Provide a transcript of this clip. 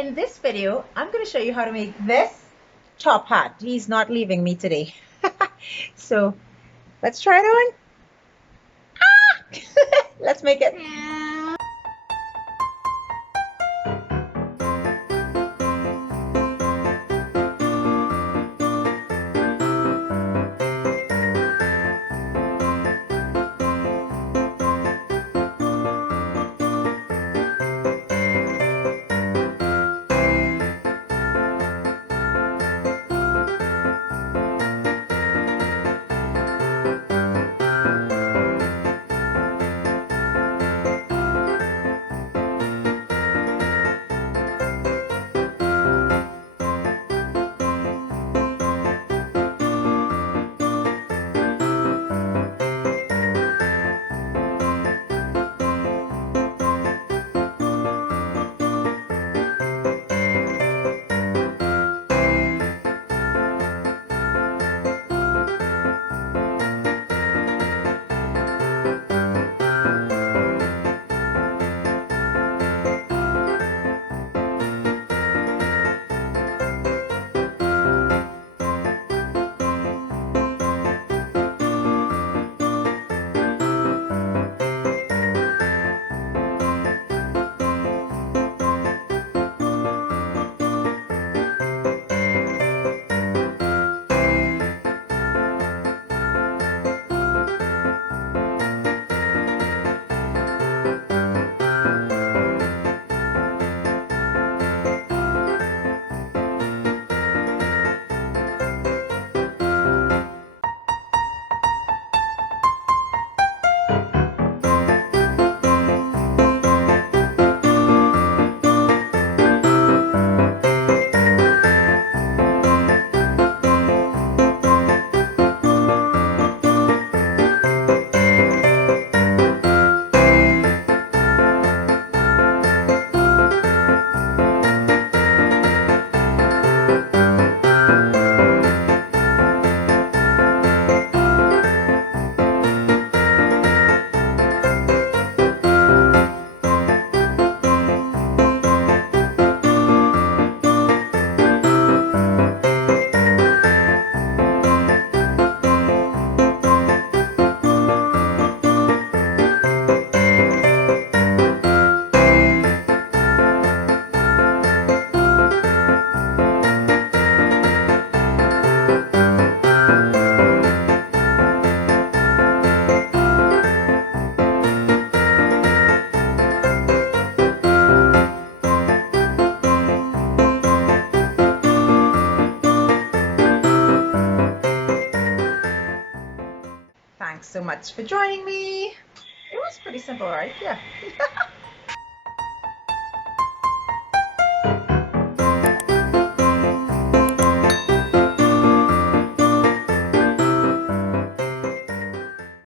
In this video, I'm going to show you how to make this top hat. He's not leaving me today. So let's try it on. Ah! Let's make it. Thanks so much for joining me. It was pretty simple, right? Yeah.